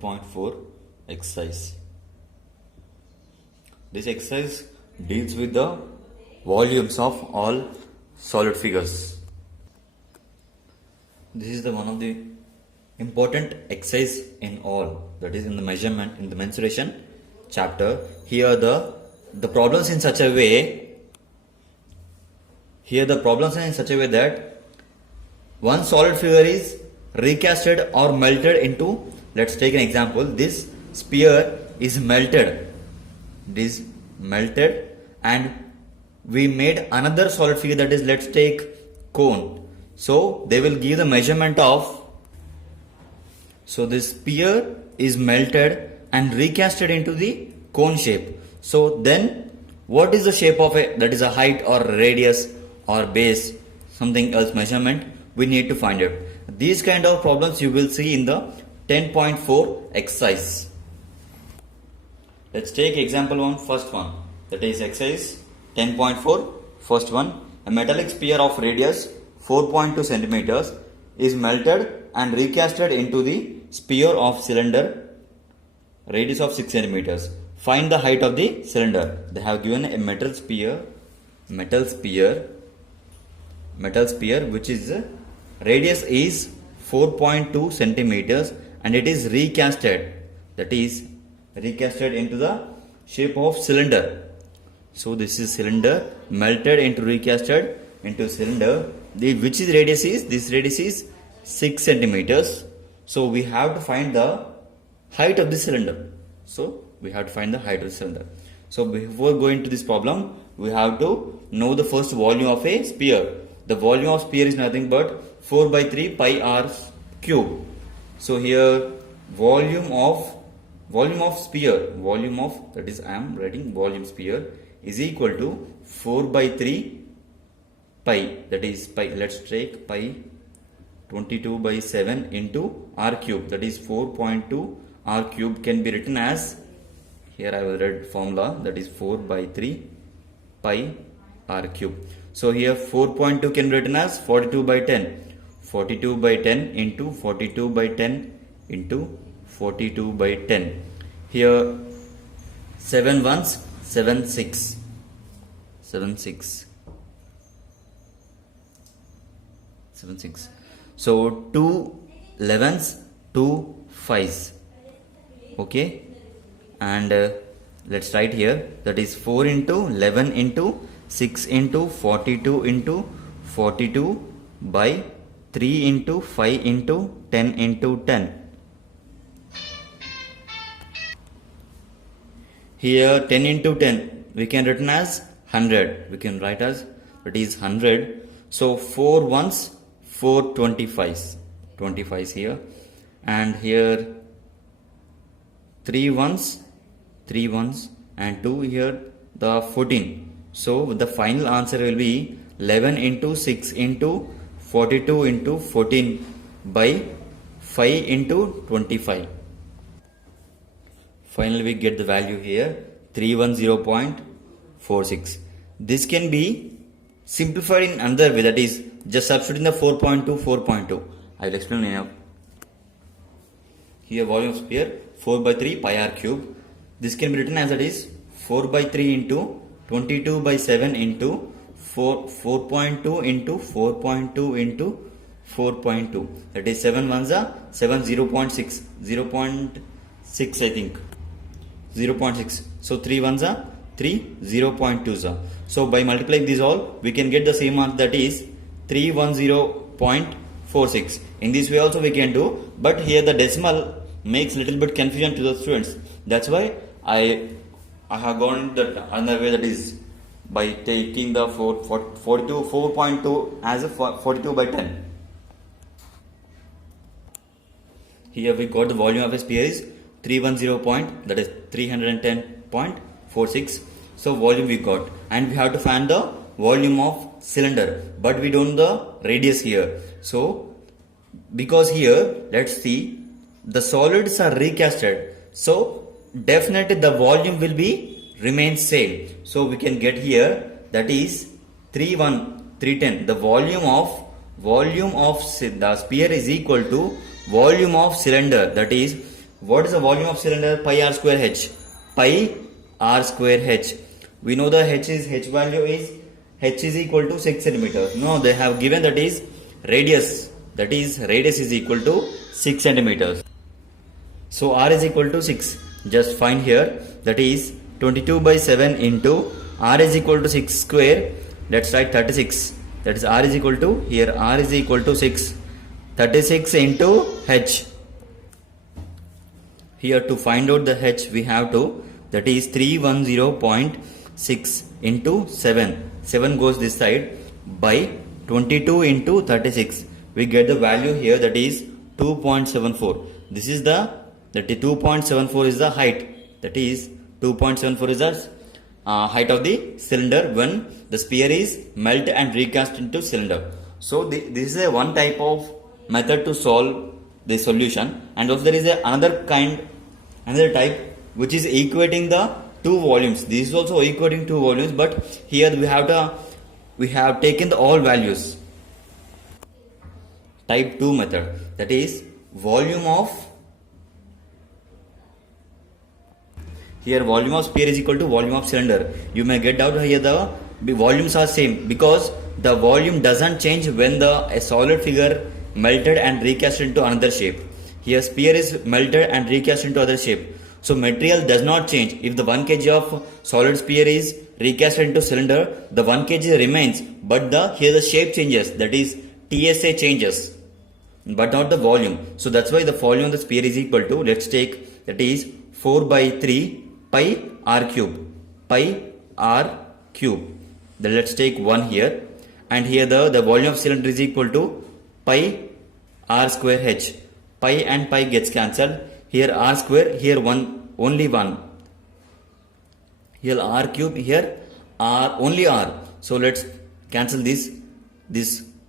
10.4 exercise. This exercise deals with the volumes of all solid figures. This is the one of the important exercise in all, that is in the measurement, in the mensuration chapter. Here the problems in such a way that one solid figure is recasted or melted into, let's take an example, this sphere is melted, and we made another solid figure, that is, let's take cone. So they will give the measurement of, so this sphere is melted and recasted into the cone shape. So then what is the shape of it? That is a height or radius or base, something else measurement we need to find it. These kind of problems you will see in the 10.4 exercise. Let's take example one, first one, that is exercise 10.4. First one, a metallic sphere of radius 4.2 centimeters is melted and recasted into the sphere of cylinder radius of 6 centimeters. Find the height of the cylinder. They have given a metal sphere which is radius is 4.2 centimeters and it is recasted, that is recasted into the shape of cylinder. So this is cylinder melted into recasted into cylinder. Which is radius is, this radius is 6 centimeters. So we have to find the height of the cylinder. So before going to this problem, we have to know the first volume of a sphere. The volume of sphere is nothing but 4 by 3 pi r cube. So here volume of sphere, that is I am writing volume sphere is equal to 4 by 3 pi, that is pi, let's take pi 22 by 7 into r cube, that is 4.2 r cube can be written as, here I will write formula, that is 4 by 3 pi r cube. So here 4.2 can be written as 42 by 10. 42 by 10 into 42 by 10 into 42 by 10. Here 7 ones, 7 6. So 2 11s, 2 5s. Okay, and let's write here, that is 4 into 11 into 6 into 42 into 42 by 3 into 5 into 10 into 10. Here 10 into 10 we can written as 100. We can write as, it is 100. So 4 ones, 4 25s here, and here 3 ones and 2 here the 14. So the final answer will be 11 into 6 into 42 into 14 by 5 into 25. Finally we get the value here, 310.46. This can be simplified in another way, that is just substituting the 4.2. I will explain now. Here volume of sphere 4 by 3 pi r cube. This can be written as, that is 4 by 3 into 22 by 7 into 4.2 into 4.2 into 4.2. That is 7 ones are 7, 0.6 I think, 0.6. So 3 ones are 3, 0.2s are. So by multiplying these all, we can get the same answer, that is 310.46. In this way also we can do, but here the decimal makes little bit confusion to the students. That's why I have gone that another way, that is by taking the 4.2 as a 42 by 10. Here we got the volume of a sphere is 310.46. So volume we got, and we have to find the volume of cylinder, but we don't know the radius here. So because here, let's see, the solids are recasted, so definitely the volume will be remain same. So we can get here, that is 310. The volume of the sphere is equal to volume of cylinder, that is What is the volume of cylinder? Pi r square h. Pi r square h. We know the h value is h is equal to 6 centimeters. No, they have given that is radius. That is radius is equal to 6 centimeters. So r is equal to 6. Just find here, that is 22 by 7 into r is equal to 6 square. Let's write 36. That is r is equal to, here r is equal to 6. 36 into h. Here to find out the h we have to, that is 310.6 into 7. 7 goes this side by 22 into 36. We get the value here, that is 2.74. This is the, that is 2.74 is the height. That is 2.74 is the height of the cylinder when the sphere is melt and recast into cylinder. So this is a one type of method to solve the solution, and also there is another type which is equating the two volumes. This is also equating two volumes, but here we have taken the all values. Type 2 method, that is volume of, here volume of sphere is equal to volume of cylinder. You may get out here the volumes are same because the volume doesn't change when a solid figure melted and recast into another shape. Here sphere is melted and recast into other shape. So material does not change. If the 1 kg of solid sphere is recast into cylinder, the 1 kg remains, but here the shape changes, that is TSA changes, but not the volume. So that's why the volume of the sphere is equal to, let's take, that is 4 by 3 pi r cube. Pi r cube. Then let's take 1 here, and here the volume of cylinder is equal to pi r square h. Pi and pi gets cancelled. Here r square, here only 1. Here r cube, here r, only r. So let's cancel this.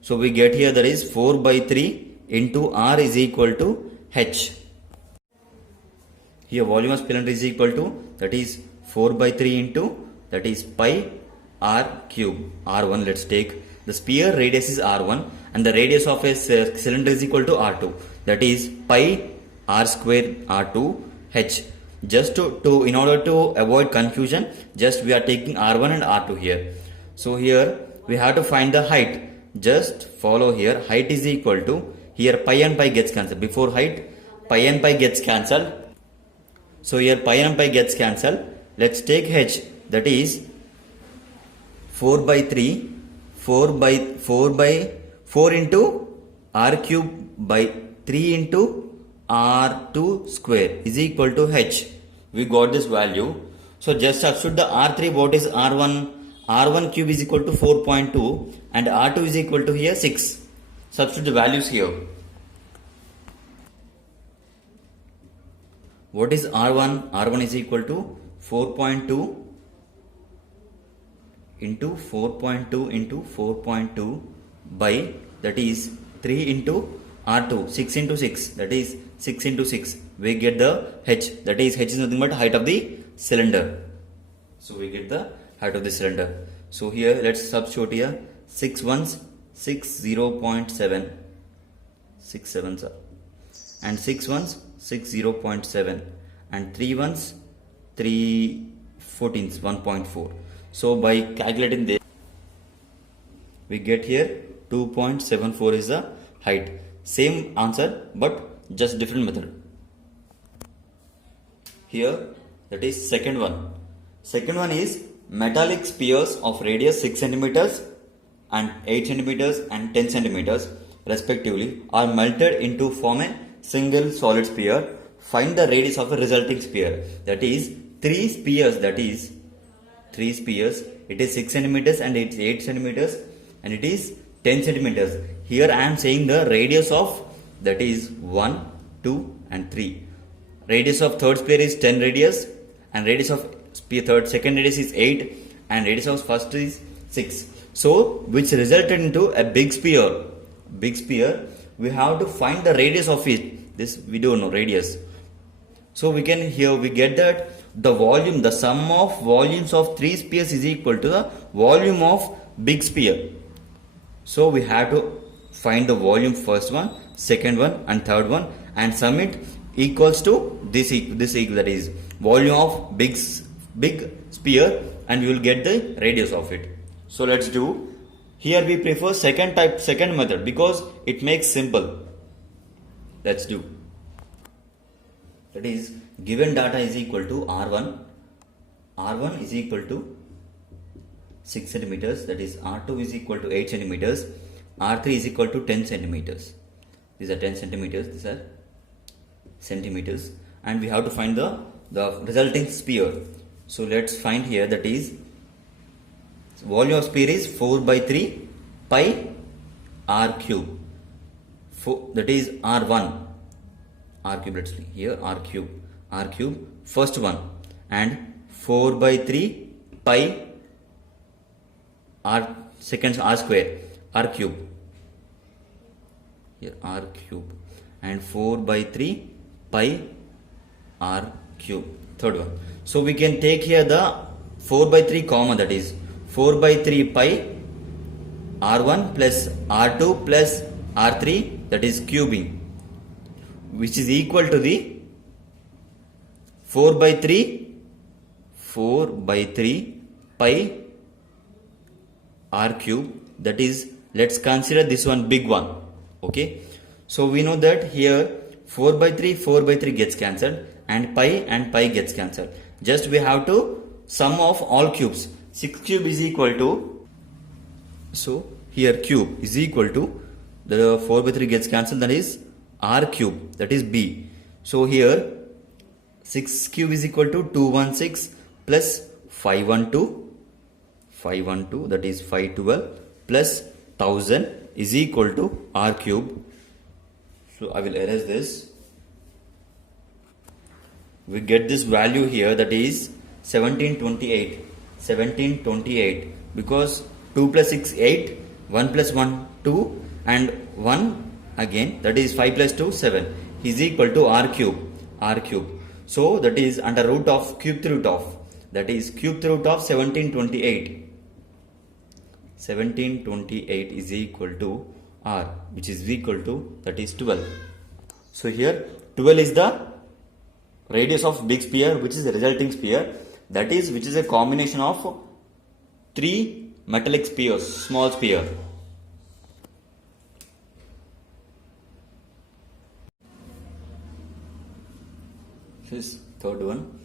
So we get here, that is 4 by 3 into r is equal to h. Here volume of cylinder is equal to, that is 4 by 3 into, that is pi r cube. R1 let's take. The sphere radius is r1 and the radius of a cylinder is equal to r2. That is pi r square r2 h. Just to in order to avoid confusion, just we are taking r1 and r2 here. So here we have to find the height. Just follow here. Height is equal to, here pi and pi gets cancelled. Before height, pi and pi gets cancelled. So here pi and pi gets cancelled. Let's take h, that is 4 by 3, 4 into r cube by 3 into r2 square is equal to h. We got this value. So just substitute the r3, what is r1? R1 cube is equal to 4.2 and r2 is equal to here 6. Substitute the values here. What is r1? R1 is equal to 4.2 into 4.2 into 4.2 by, that is 3 into r2, 6 into 6, that is 6 into 6. We get the h, that is h is nothing but height of the cylinder. So we get the height of the cylinder. So here let's substitute here 6 ones 6 0.7, 6 sevens are, and 6 ones 6 0.7, and 3 ones 3 14s 1.4. So by calculating this, we get here 2.74 is the height. Same answer but just different method. Here, that is second one. Second one is metallic spheres of radius 6 centimeters and 8 centimeters and 10 centimeters respectively are melted into form a single solid sphere. Find the radius of a resulting sphere. That is 3 spheres, that is 3 spheres. It is 6 centimeters and it is 8 centimeters and it is 10 centimeters. Here I am saying the radius of, that is 1, 2 and 3. Radius of third sphere is 10 radius and radius of sphere second radius is 8 and radius of first is 6. So which resulted into a big sphere. Big sphere, we have to find the radius of it. This we don't know radius. So we can, here we get that the volume, the sum of volumes of 3 spheres is equal to the volume of big sphere. So we have to find the volume first one, second one and third one and sum it equals to this equal, that is volume of big sphere, and we will get the radius of it. So let's do. Here we prefer second method because it makes simple. Let's do. That is, given data is equal to R1 is equal to 6 centimeters, that is R2 is equal to 8 centimeters, R3 is equal to 10 centimeters. These are 10 centimeters, these are centimeters, and we have to find the resulting sphere. So let's find here, that is volume of sphere is 4 by 3 pi r cube. That is R1, r cube, let's see here, r cube, first one, and 4 by 3 pi r second, r square, r cube, here r cube, and 4 by 3 pi r cube, third one. So we can take here the 4 by 3 common, that is 4 by 3 pi r1 plus r2 plus r3, that is cubing, which is equal to the 4 by 3 pi r cube, that is, let's consider this one big one. Okay, so we know that here 4 by 3 gets cancelled, and pi gets cancelled. Just we have to sum of all cubes. 6 cube is equal to, so here cube is equal to, the 4 by 3 gets cancelled, that is r cube, that is b. So here 6 cube is equal to 216 plus 512, that is 512 plus 1000 is equal to r cube. So I will erase this. We get this value here, that is 1728, because 2 plus 6 8, 1 plus 1 2, and 1 again, that is 5 plus 2 7, is equal to r cube. So that is under root of cube root of, that is cube root of 1728 is equal to r, which is equal to, that is 12. So here 12 is the radius of big sphere, which is the resulting sphere, that is, which is a combination of 3 metallic spheres, small sphere. This third one,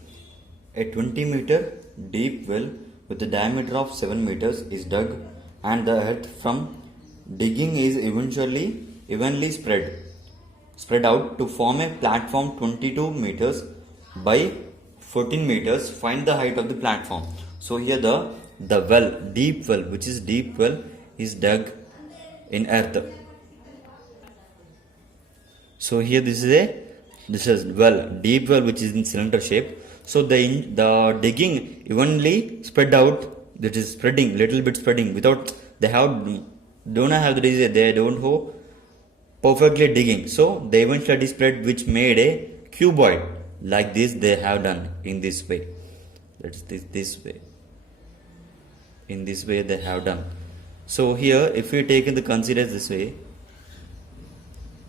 a 20-meter deep well with a diameter of 7 meters is dug, and the earth from digging is evenly spread out to form a platform 22 meters by 14 meters. Find the height of the platform. So here the deep well, which is deep well, is dug in earth. So here this is well, deep well, which is in cylinder shape. So the digging evenly spread out, that is spreading, little bit spreading, without they don't have the disease, they don't go perfectly digging. So they eventually spread, which made a cuboid like this. They have done in this way. That's this way. In this way they have done. So here, if we take in the consider this way,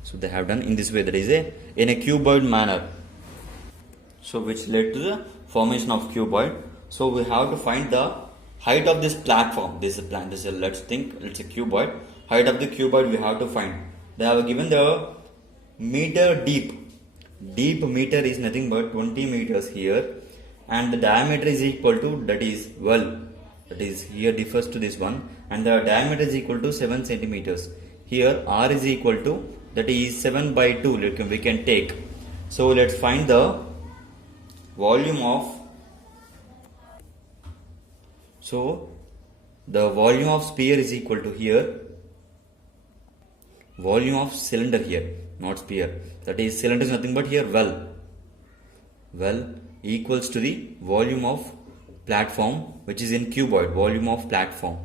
so they have done in this way, that is in a cuboid manner. So which led to the formation of cuboid. So we have to find the height of this platform. Let's think it's a cuboid. Height of the cuboid we have to find. They have given the meter deep. Deep meter is nothing but 20 meters here, and the diameter is equal to, that is well, that is here differs to this one, and the diameter is equal to 7 centimeters. Here r is equal to, that is 7 by 2 we can take. So let's find the volume of, so the volume of sphere is equal to here, volume of cylinder here, not sphere, that is cylinder is nothing but here well equals to the volume of platform, which is in cuboid, volume of platform,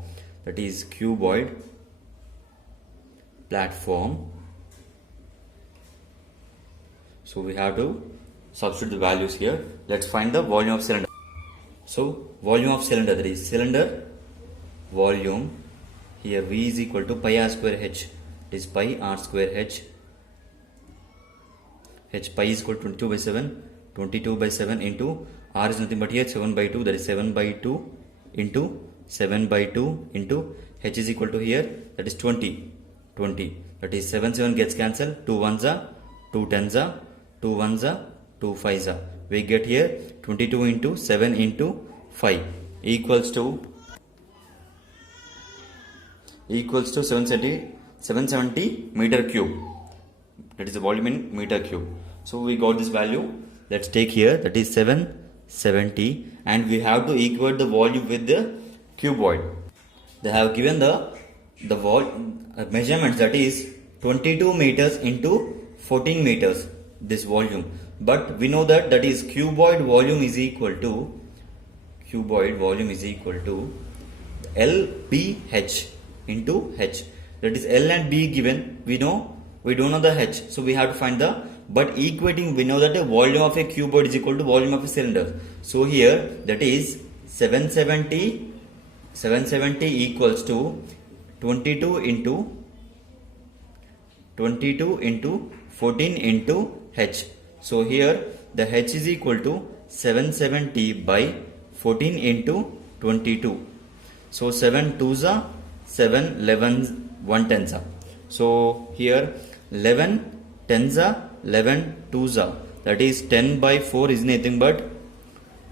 that is cuboid platform. So we have to substitute the values here. Let's find the volume of cylinder. So volume of cylinder, that is cylinder volume, here V is equal to pi r square h, it is pi r square h. h pi is equal to 22 by 7, 22 by 7 into r is nothing but here 7 by 2, that is 7 by 2 into 7 by 2 into h is equal to here, that is 20, that is 7 gets cancelled, 2 1s are 2 10s are 2 1s are 2 5s are. We get here 22 into 7 into 5 equals to 770 meter cube. That is the volume in meter cube. So we got this value. Let's take here, that is 770, and we have to equate the volume with the cuboid. They have given the measurements, that is 22 meters into 14 meters, this volume. But we know that is cuboid volume is equal to LBH into H. That is L and B given. We don't know the H, so we have to find the. But equating, we know that the volume of a cuboid is equal to volume of a cylinder. So here, that is 770 equals to 22 into 14 into H. So here the H is equal to 770 by 14 into 22. So 7 2s are 7 11s 1 10s are. So here 11 10s are 11 2s are. That is 10 by 4 is nothing but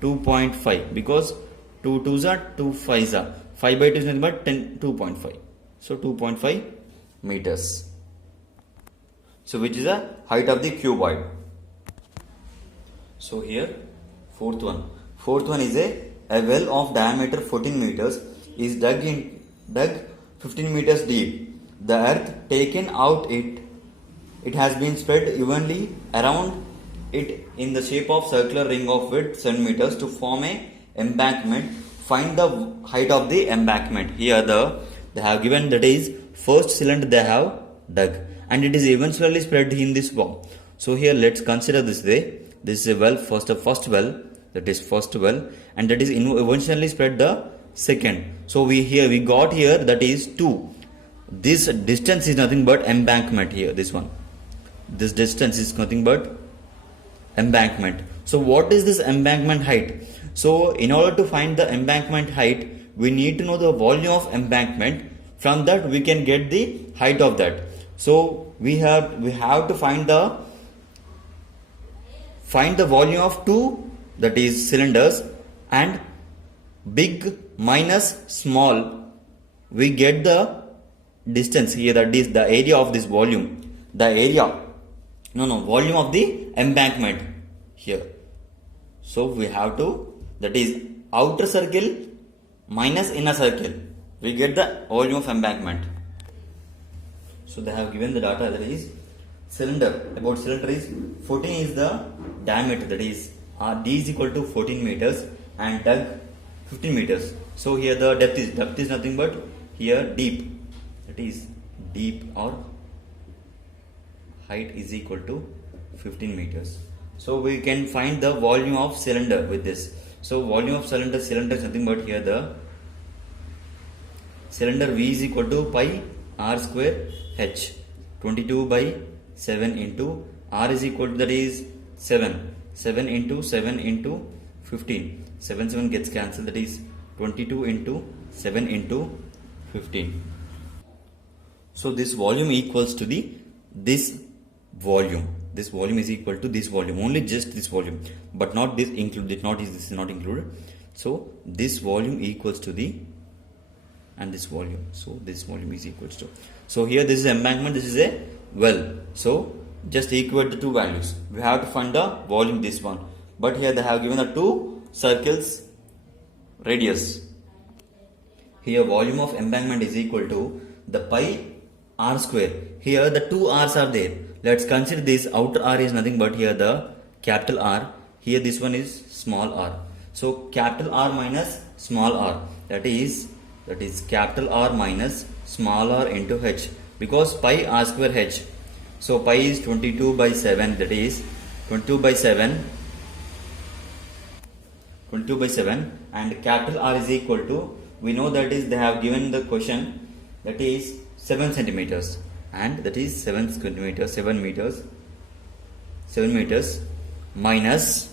2.5, because 2 2s are 2 5s are. 5 by 2 is nothing but 2.5. So 2.5 meters. So which is the height of the cuboid. So here fourth one is a well of diameter 14 meters is dug 15 meters deep. The earth taken out it has been spread evenly around it in the shape of circular ring of width 7 meters to form a embankment. Find the height of the embankment. Here they have given, that is first cylinder they have dug, and it is eventually spread in this form. So here let's consider this way. This is a well, first well, that is first well, and that is eventually spread the second. So we got here, that is 2. This distance is nothing but embankment here, this one. This distance is nothing but embankment. So what is this embankment height? So in order to find the embankment height, we need to know the volume of embankment. From that we can get the height of that. So we have to find the volume of 2, that is cylinders, and big minus small, we get the distance here, that is the area of this volume, volume of the embankment here. So we have to, that is outer circle minus inner circle, we get the volume of embankment. So they have given the data, that is cylinder is 14 is the diameter, that is D is equal to 14 meters, and dug 15 meters. So here the depth is nothing but here deep, that is deep, or height is equal to 15 meters. So we can find the volume of cylinder with this. So volume of cylinder is nothing but here the cylinder V is equal to pi r square h, 22 by 7 into r is equal to, that is 7 into 7 into 15. 7 gets cancelled, that is 22 into 7 into 15. So this volume equals to this volume. This volume is equal to this volume, only just this volume, but not this included. This is not included. So this volume equals to and this volume. So this volume is equals to. So here this is embankment, this is a well. So just equate the two values. We have to find the volume, this one. But here they have given the 2 circles radius. Here volume of embankment is equal to the pi r square. Here the 2 r's are there. Let's consider this outer r is nothing but here the capital R. Here this one is small r. So capital R minus small r. That is capital R minus small r into h. Because pi r square h. So pi is 22 by 7. That is 22 by 7. And capital R is equal to, we know that is they have given the question, that is 7 centimeters, and that is 7 meters 7 meters minus.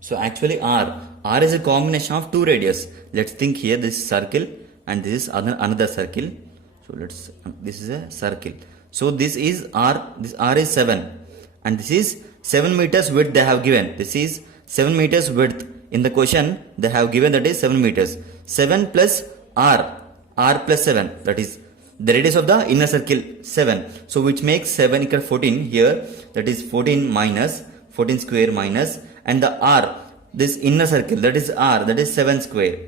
So actually R is a combination of two radius. Let's think here this circle and this is another circle. So this is a circle. So this is R, this R is 7 and this is 7 meters width they have given. This is 7 meters width. In the question they have given that is 7 meters. 7 plus R plus 7, that is the radius of the inner circle 7. So which makes 7 equal 14 here, that is 14 minus 14 square minus, and the R, this inner circle, that is R, that is 7 square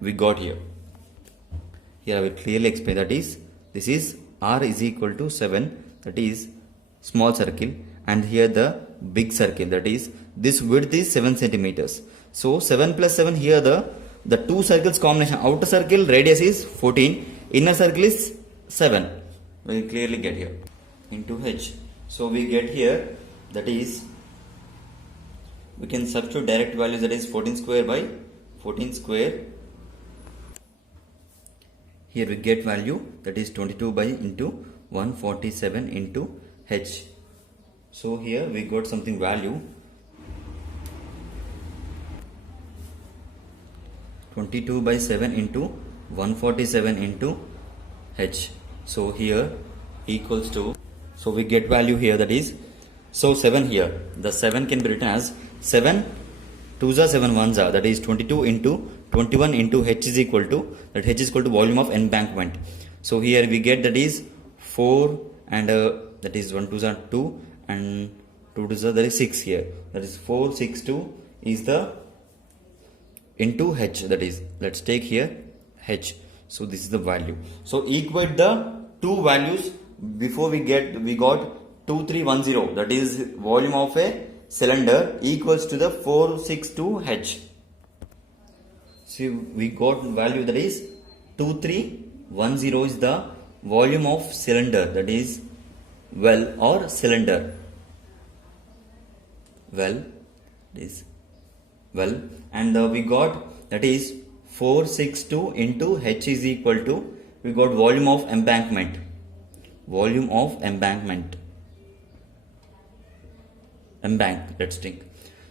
we got here. Here I will clearly explain, that is this is R is equal to 7, that is small circle, and here the big circle, that is this width is 7 centimeters. So 7 plus 7, here the two circles combination, outer circle radius is 14, inner circle is 7. We will clearly get here into H. So we get here, that is we can substitute direct values, that is 14 square by 14 square. Here we get value, that is 22 by into 147 into H. So here we got something value 22 by 7 into 147 into H. So here equals to, so we get value here, that is, so 7 here, the 7 can be written as 7 2s are 7 1s are, that is 22 into 21 into H is equal to, that H is equal to volume of embankment. So here we get, that is 4 and that is 1 2s are 2 and 2 2s are, that is 6 here, that is 4 6 2 is the into H, that is, let's take here H. So this is the value. So equate the two values before we got 2310, that is volume of a cylinder equals to the 462 H. See, we got value, that is 2310 is the volume of cylinder, that is well or cylinder. Well, this well, and we got, that is 462 into H is equal to, we got volume of embankment. Volume of embankment. Let's think.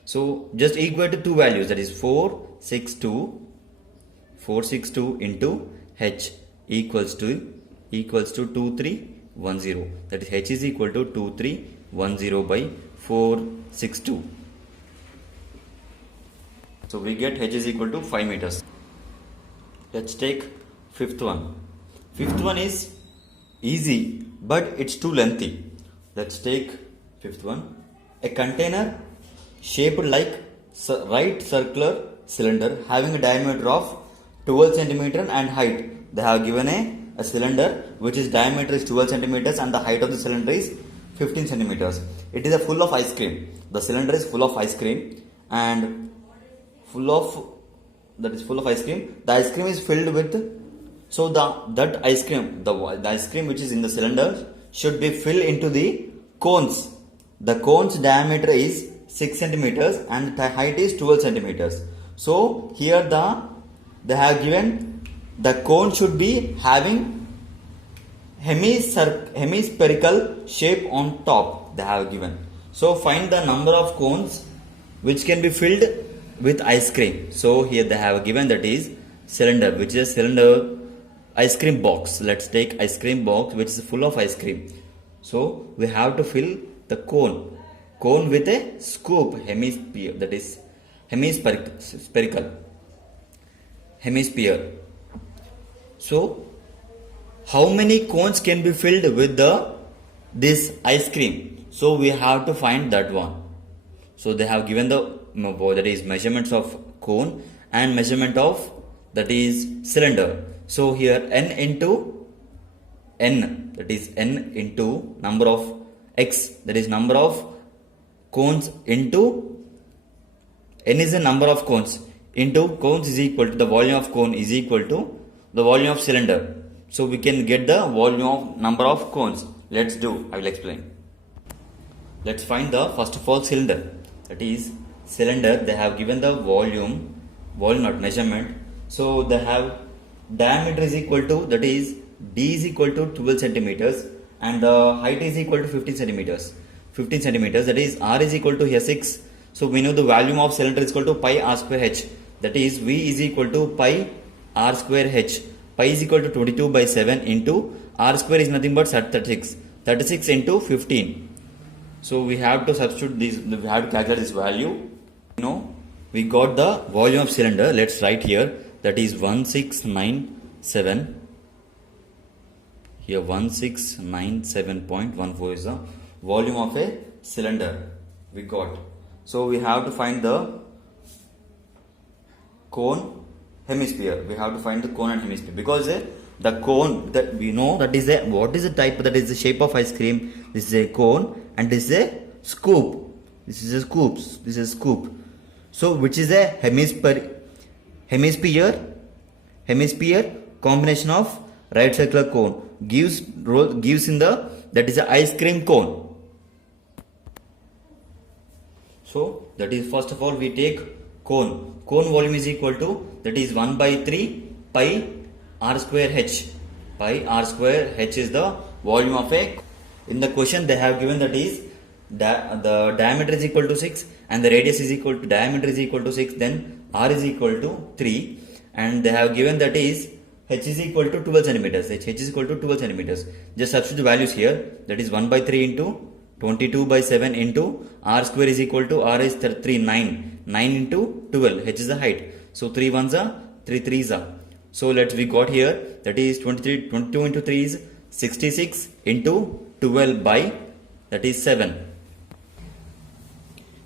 So just equate to two values, that is 462 into H equals to 2310. That is H is equal to 2310 by 462. So we get H is equal to 5 meters. Let's take fifth one. Fifth one is easy, but it's too lengthy. Let's take fifth one. A container shaped like right circular cylinder having a diameter of 12 centimeter and height. They have given a cylinder which is diameter is 12 centimeters and the height of the cylinder is 15 centimeters. It is a full of ice cream. The cylinder is full of ice cream and full of ice cream. The ice cream is filled with, so that ice cream, the ice cream which is in the cylinder should be filled into the cones. The cone's diameter is 6 centimeters and the height is 12 centimeters. So here they have given the cone should be having hemispherical shape on top. They have given. So find the number of cones which can be filled with ice cream. So here they have given, that is cylinder, which is a cylinder ice cream box. Let's take ice cream box which is full of ice cream. So we have to fill the cone with a scoop hemisphere, that is hemisphere. So how many cones can be filled with this ice cream? So we have to find that one. So they have given that is measurements of cone and measurement of, that is cylinder. So here n into n, that is n into number of x, that is number of cones into n is the number of cones into cones is equal to the volume of cone is equal to the volume of cylinder. So we can get the volume of number of cones. Let's do, I will explain. Let's find the first of all cylinder, that is cylinder. They have given the volume not measurement. So they have diameter is equal to, that is d is equal to 12 centimeters and the height is equal to 15 centimeters. 15 centimeters, that is r is equal to here 6. So we know the volume of cylinder is equal to pi r square h, that is v is equal to pi r square h. Pi is equal to 22 by 7 into r square is nothing but 36 into 15. So we have to substitute this, we have to calculate this value. You know, we got the volume of cylinder. Let's write here, that is 1697. Here 1697.14 is the volume of a cylinder we got. So we have to find the cone, hemisphere. We have to find the cone and hemisphere, because the cone that we know, that is what is the type, that is the shape of ice cream. This is a cone and this is a scoop. This is a scoop. This is a scoop. So which is a hemisphere? Hemisphere combination of right circular cone gives in the, that is a ice cream cone. So that is, first of all we take cone. Cone volume is equal to, that is 1 by 3 pi r square h. Pi r square h is the volume of a. In the question they have given, that is the diameter is equal to 6 and the radius is equal to, diameter is equal to 6, then r is equal to 3, and they have given that is h is equal to 12 centimeters. H is equal to 12 centimeters. Just substitute the values here, that is 1 by 3 into 22 by 7 into r square is equal to, r is 3, 9 into 12, h is the height. So 3 ones are 3 threes are. So we got here, that is 22 into 3 is 66 into 12 by, that is 7.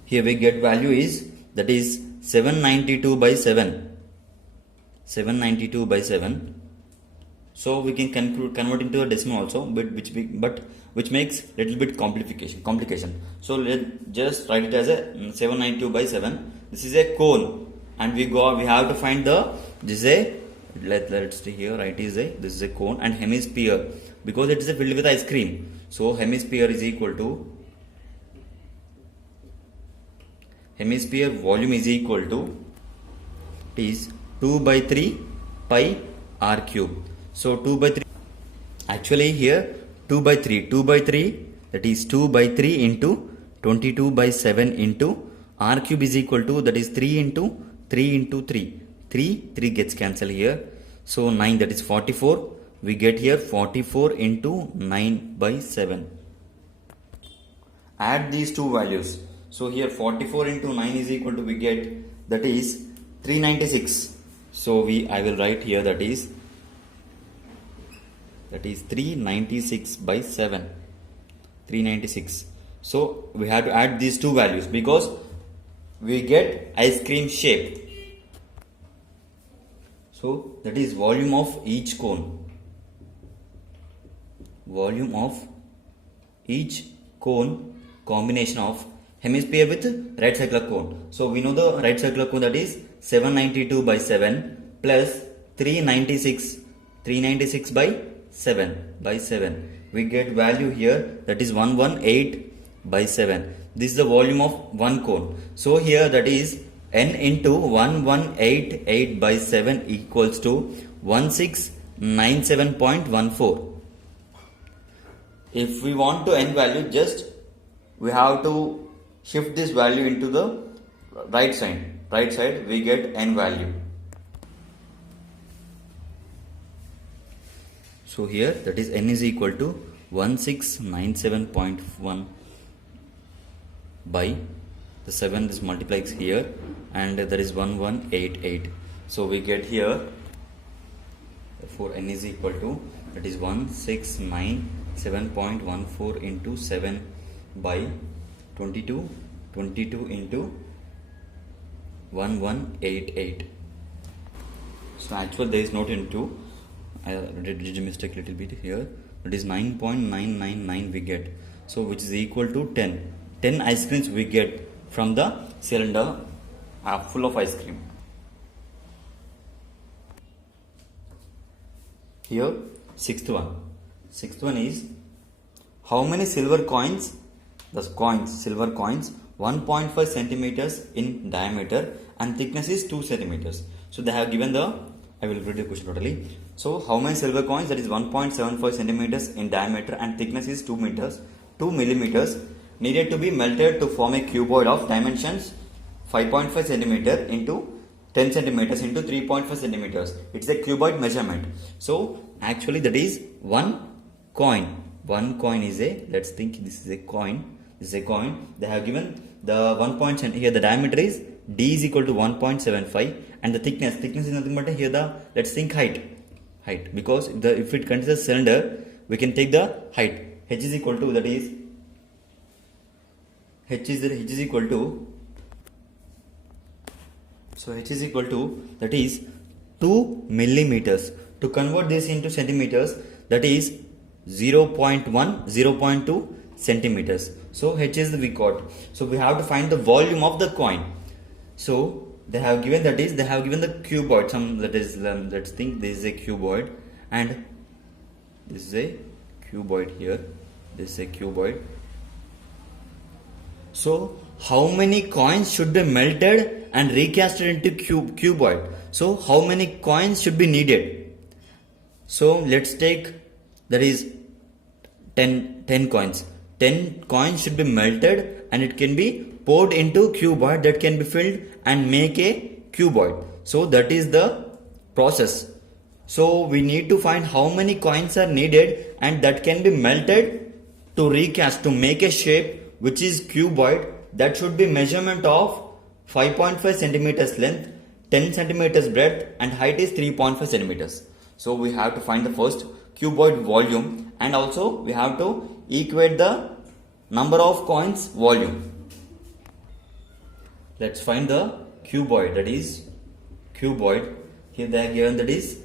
Here we get value is, that is 792 by 7. 792 by 7. So we can convert into a decimal also, but which makes little bit complication. So let's just write it as a 792 by 7. This is a cone, and we have to find the, this is a, let's see here, right, is a, this is a cone, and hemisphere, because it is filled with ice cream. So hemisphere is equal to, hemisphere volume is equal to, it is 2 by 3 pi r cube. So 2 by 3, actually here 2 by 3, that is 2 by 3 into 22 by 7 into r cube is equal to, that is 3 into 3 gets cancelled here. So 9, that is 44. We get here 44 into 9 by 7. Add these two values. So here 44 into 9 is equal to, we get, that is 396. So I will write here, that is 396 by 7. 396. So we have to add these two values, because we get ice cream shape. So that is volume of each cone. Volume of each cone, combination of hemisphere with right circular cone. So we know the right circular cone, that is 792 by 7 plus 396 by 7. We get value here, that is 118 by 7. This is the volume of one cone. So here, that is n into 1188 by 7 equals to 1697.14. If we want to n value, just we have to shift this value into the right side. Right side we get n value. So here, that is n is equal to 1697.1 by the 7, this multiplies here, and there is 1188. So we get here, therefore n is equal to, that is 1697.14 into 7 by 22 into 1188. So actually there is not into, I did a mistake little bit here. It is 9.999 we get. So which is equal to 10. 10 ice creams we get from the cylinder full of ice cream. Here sixth one is, how many silver coins, silver coins 1.5 centimeters in diameter and thickness is 2 centimeters. So they have given the, I will read the question totally. So how many silver coins, that is 1.75 centimeters in diameter and thickness is 2 millimeters, needed to be melted to form a cuboid of dimensions 5.5 centimeter into 10 centimeters into 3.5 centimeters. It's a cuboid measurement. So actually that is one coin. One coin is a, let's think this is a coin. This is a coin. They have given the 1 point, here the diameter is d is equal to 1.75 and the thickness is nothing but here the, let's think height, because if it considers cylinder, we can take the height. H is equal to, that is H is equal to, so H is equal to, that is 2 millimeters. To convert this into centimeters, that is 0.1, 0.2 centimeters. So H is the we got. So we have to find the volume of the coin. So they have given, that is, they have given the cuboid. Let's think this is a cuboid and this is a cuboid here. This is a cuboid. So how many coins should be melted and recasted into cuboid? So how many coins should be needed? So let's take, that is 10 coins. 10 coins should be melted and it can be poured into cuboid that can be filled and make a cuboid. So that is the process. So we need to find how many coins are needed and that can be melted to recast, to make a shape which is cuboid. That should be measurement of 5.5 centimeters length, 10 centimeters breadth and height is 3.5 centimeters. So we have to find the first cuboid volume and also we have to equate the number of coins volume. Let's find the cuboid, that is cuboid. Here they have given, that is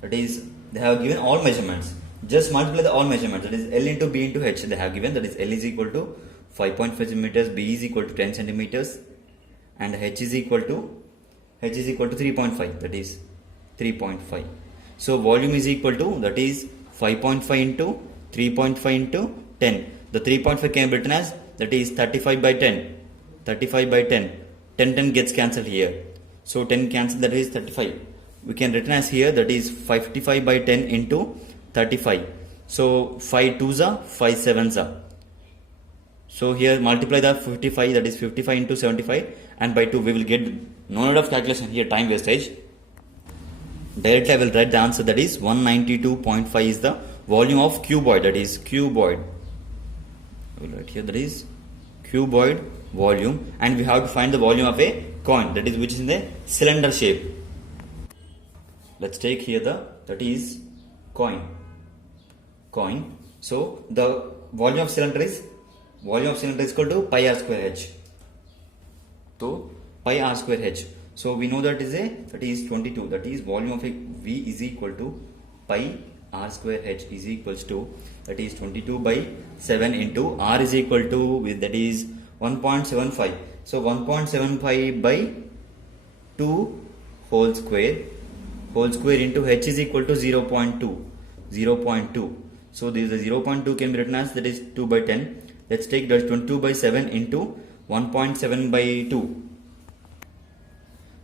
they have given all measurements. Just multiply the all measurements, that is L into B into H they have given, that is L is equal to 5.5 centimeters, B is equal to 10 centimeters and H is equal to 3.5, that is 3.5. So volume is equal to, that is 5.5 into 3.5 into 10. The 3.5 can be written as, that is 35 by 10. 35 by 10. 10 gets cancelled here. So 10 cancelled, that is 35. We can written as here, that is 55 by 10 into 35. So 5 2s are 5 7s are. So here multiply the 55, that is 55 into 75 and by 2 we will get, no need of calculation here, time wastage. Directly I will write the answer, that is 192.5 is the volume of cuboid, that is cuboid. I will write here, that is cuboid volume and we have to find the volume of a coin, that is which is in the cylinder shape. Let's take here that is coin. So the volume of cylinder is equal to pi r square h. So pi r square h. So we know that is 22. That is volume of a V is equal to pi r square h is equals to, that is 22 by 7 into r is equal to, that is 1.75. So 1.75 by 2 whole square into h is equal to 0.2. So this is 0.2 can be written as, that is 2 by 10. Let's take that 22 by 7 into 1.7 by 2.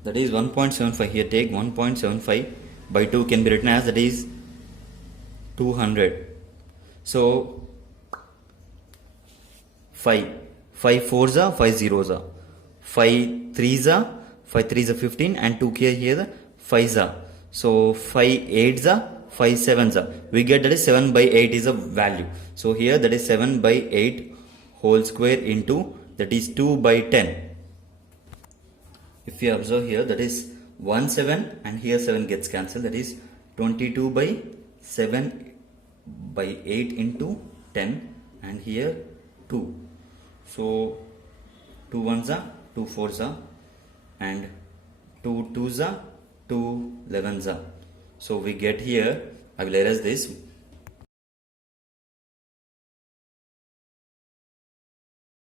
That is 1.75. Here take 1.75 by 2 can be written as, that is 200. So 5 4s are 5 zeros are 5 3s are 15 and 2 here the 5s are. So 5 8s are 5 7s are. We get that is 7 by 8 is a value. So here that is 7 by 8 whole square into, that is 2 by 10. If you observe here, that is 1 7 and here 7 gets cancelled, that is 22 by 7 by 8 into 10 and here 2. So 2 1s are 2 4s are and 2 2s are 2 11s are. So we get here, I will erase this,